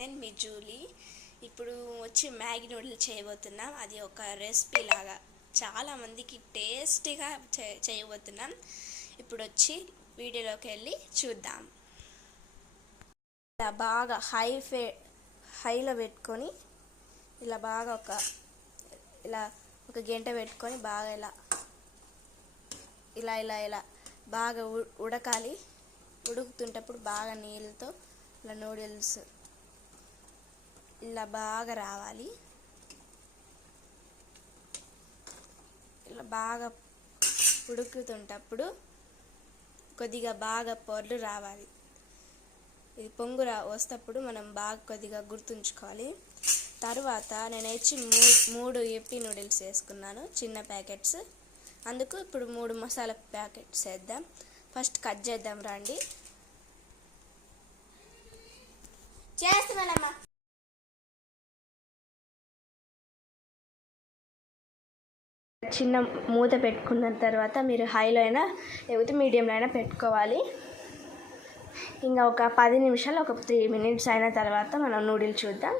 నేను మీ జూలీ. ఇప్పుడు వచ్చి మ్యాగీ నూడిల్స్ చేయబోతున్నాం. అది ఒక రెసిపీ లాగా చాలామందికి టేస్టీగా చేయబోతున్నాం. ఇప్పుడు వచ్చి వీడియోలోకి వెళ్ళి చూద్దాం. ఇలా బాగా హైలో పెట్టుకొని ఇలా బాగా ఒక గంట పెట్టుకొని బాగా ఇలా బాగా ఉడకాలి. ఉడుకుతుంటప్పుడు బాగా నీళ్ళతో ఇలా నూడిల్స్ ఇలా బాగా రావాలి. ఇలా బాగా ఉడుకుతుంటప్పుడు కొద్దిగా బాగా పొర్లు రావాలి. ఇది పొంగు వస్తప్పుడు మనం బాగా కొద్దిగా గుర్తుంచుకోవాలి. తర్వాత నేనైతే మూడు యప్పీ నూడిల్స్ వేసుకున్నాను, చిన్న ప్యాకెట్స్. అందుకు ఇప్పుడు 3 మసాలా ప్యాకెట్స్ వేద్దాం. ఫస్ట్ కట్ చేద్దాం రండి. చేస్తున్నానమ్మా. చిన్న మూత పెట్టుకున్న తర్వాత మీరు హైలో అయినా లేకపోతే మీడియంలో అయినా పెట్టుకోవాలి. ఇంకా ఒక 10 నిమిషాలు, ఒక 3 మినిట్స్ అయిన తర్వాత మనం నూడిల్స్ చూద్దాం.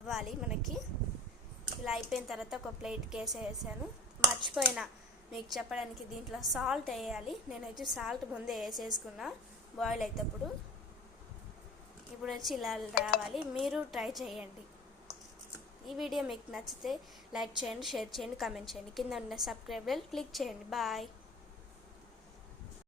అవ్వాలి మనకి. ఇలా అయిపోయిన తర్వాత ఒక ప్లేట్కి వేసేసాను. మర్చిపోయినా మీకు చెప్పడానికి, దీంట్లో సాల్ట్ వేయాలి. నేనైతే సాల్ట్ ముందే వేసేసుకున్నా బాయిల్ అయినప్పుడు. ఇప్పుడు వచ్చి ఇలా రావాలి. మీరు ట్రై చేయండి. ఈ వీడియో మీకు నచ్చితే లైక్ చేయండి, షేర్ చేయండి, కామెంట్ చేయండి. కింద ఉన్న సబ్స్క్రైబ్ బెల్ క్లిక్ చేయండి. బాయ్.